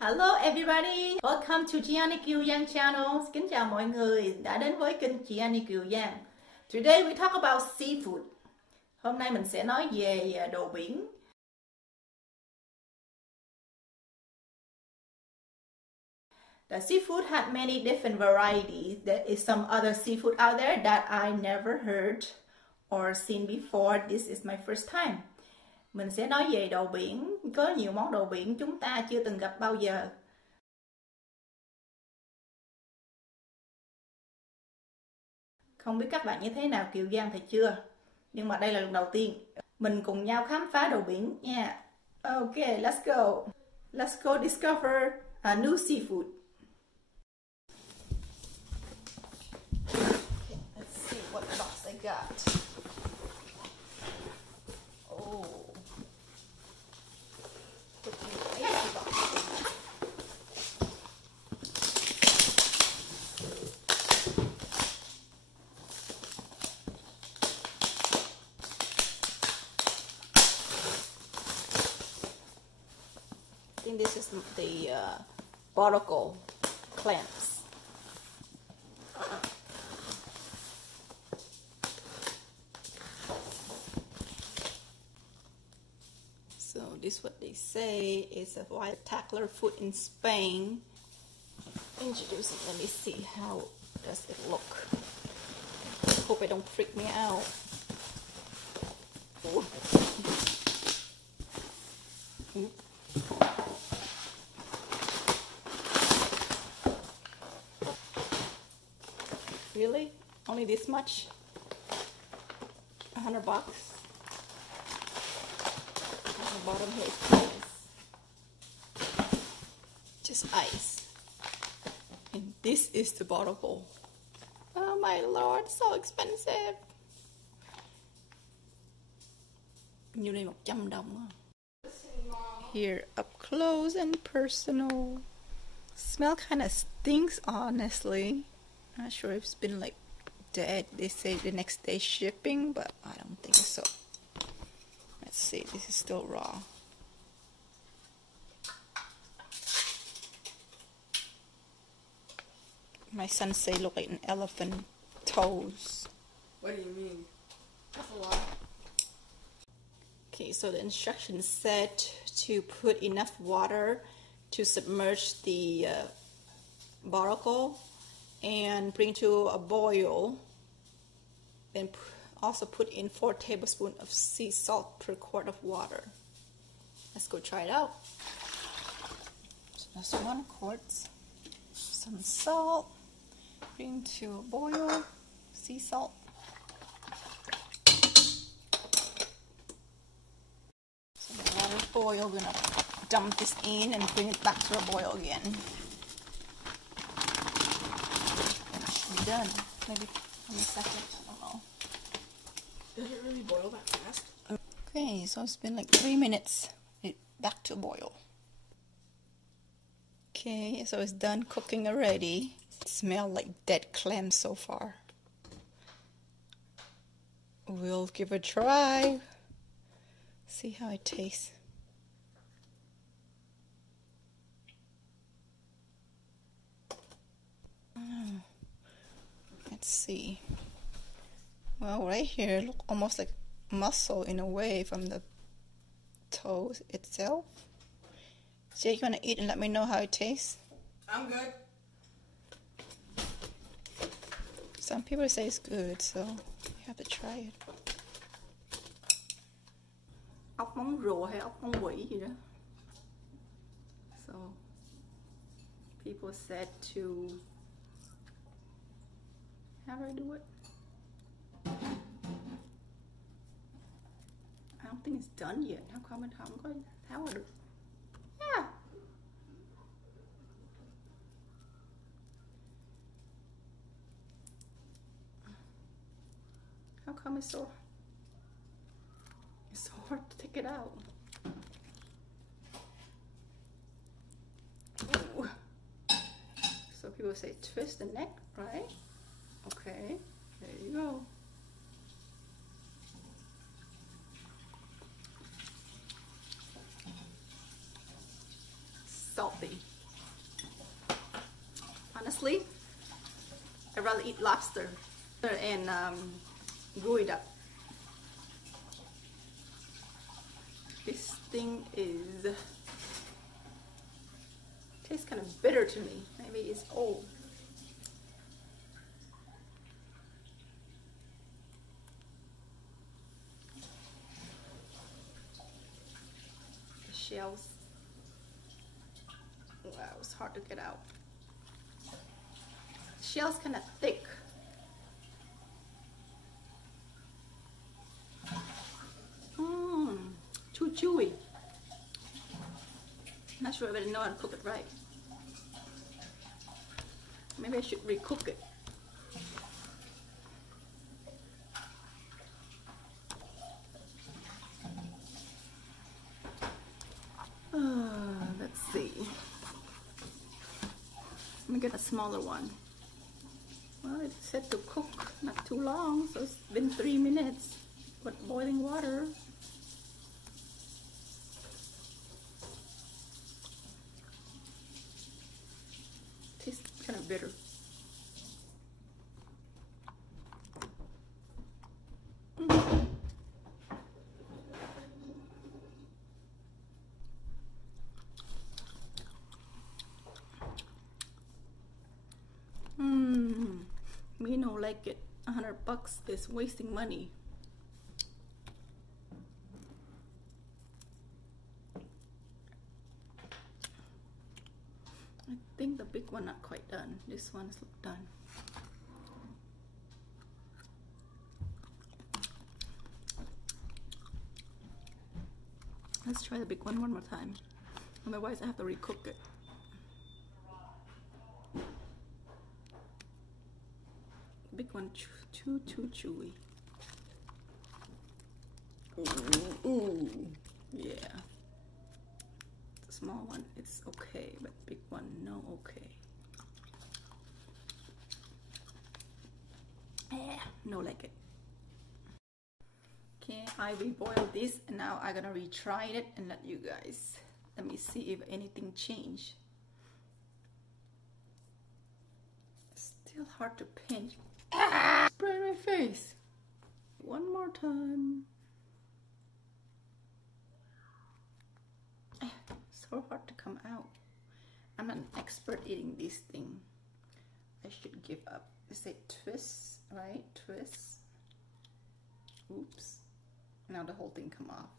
Hello everybody, welcome to chị Annie Kiều Giang channel. Kính chào mọi người đã đến với kênh chị Annie Kiều Giang. Today we talk about seafood. Hôm nay mình sẽ nói về đồ biển. The seafood had many different varieties. There is some other seafood out there that I never heard or seen before. This is my first time. Mình sẽ nói về đồ biển. Có nhiều món đồ biển chúng ta chưa từng gặp bao giờ. Không biết các bạn như thế nào, Kiều Giang thì chưa. Nhưng mà đây là lần đầu tiên. Mình cùng nhau khám phá đồ biển nha. Okay, let's go. Let's go discover a new seafood. Okay, let's see what box I got. Oh. Put in the icy box. I think this is the barnacle clams. So this is what they say is a wild tackler food in Spain. Introduce it. Let me see how does it look. Hope it don't freak me out. Ooh. Really? Only this much? $100 bucks? On the bottom here is ice. Just ice. And this is the barnacle. Oh my lord, so expensive. Nhiêu đây $100. Here up close and personal. Smell kind of stinks, honestly. Not sure if it's been like dead. They say the next day shipping, but I don't think so. Let's see, this is still raw. My son say look like an elephant toes. What do you mean? That's a lot. Okay, so the instructions said to put enough water to submerge the barnacle and bring to a boil, and also put in 4 tablespoons of sea salt per quart of water. Let's go try it out. So that's 1 quart. Some salt, bring to a boil, sea salt. So the water boil, we're gonna dump this in and bring it back to a boil again. Done. Maybe in a second. I don't know. Does it really boil that fast? Okay, so it's been like 3 minutes. Back to boil. Okay, so it's done cooking already. It smells like dead clams so far. We'll give it a try. See how it tastes. Let's see. Well, right here, look almost like muscle in a way from the toes itself. Jake, you want to eat and let me know how it tastes? I'm good. Some people say it's good, so you have to try it. Ốc móng rùa hay ốc móng quỷ gì đó. So, people said to... How do I do it? I don't think it's done yet. How come it không có tháo ra được? Yeah. How come it's so hard to take it out? Ooh. So people say twist the neck, right? Okay, there you go. Salty. honestly, I'd rather eat lobster and gooey up. This thing tastes kind of bitter to me. Maybe it's old. The shells. Wow, it's hard to get out. The shell's kind of thick. Too chewy. Not sure if I know how to cook it right. Maybe I should recook it. Let's see. Let me get a smaller one. Well, it said to cook not too long, so it's been 3 minutes with boiling water. Tastes kind of bitter. Me no like it. $100 is wasting money. I think the big one not quite done. This one is done. Let's try the big one more time. Otherwise I have to recook it. Big one too chewy. Ooh, yeah. The small one, it's okay, but big one, no okay. No like it. Okay, I reboiled this and now I'm gonna retry it and let me see if anything changed. Still hard to pinch. Spray my face. One more time. So hard to come out. I'm not an expert eating this thing. I should give up. They say twist, right? Twist. Oops. Now the whole thing come off.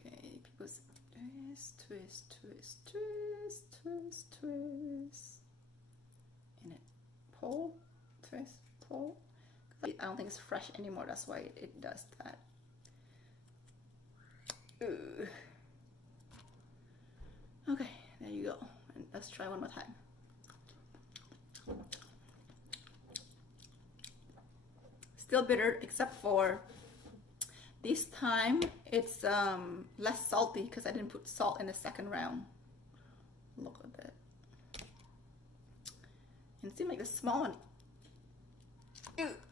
Okay, people say twist, twist, twist, twist, twist, twist. And it pull, twist, pull. I don't think it's fresh anymore, that's why it does that. Ooh. Okay, there you go. And let's try one more time. Still bitter, except for this time it's less salty because I didn't put salt in the second round. Look at that. And it seems like the small one,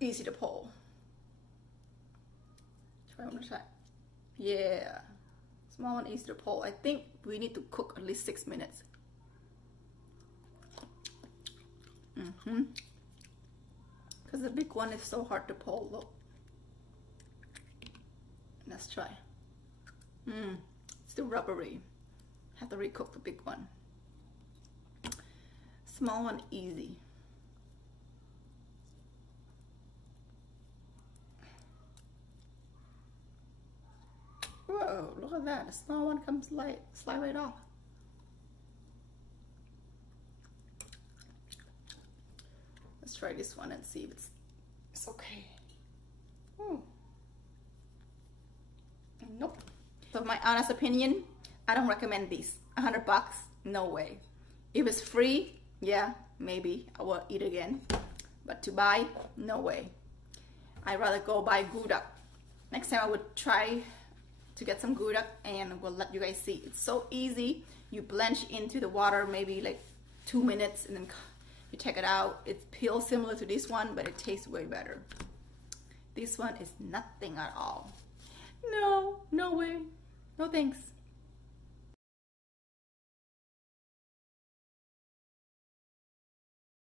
easy to pull. Try one more time. Yeah, small one easy to pull. I think we need to cook at least 6 minutes. Because the big one is so hard to pull. Look. Let's try. Still rubbery. Have to recook the big one. Small one easy. Whoa, look at that. The small one comes slide right off. Let's try this one and see if it's okay. Ooh. Nope. So my honest opinion, I don't recommend these. $100, no way. If it's free, yeah, maybe I will eat again. But to buy, no way. I'd rather go buy gouda. Next time I would try to get some gouda and we'll let you guys see. It's so easy. You blanch into the water maybe like 2 minutes and then you take it out. It feels similar to this one, but it tastes way better. This one is nothing at all. No, no way. No thanks.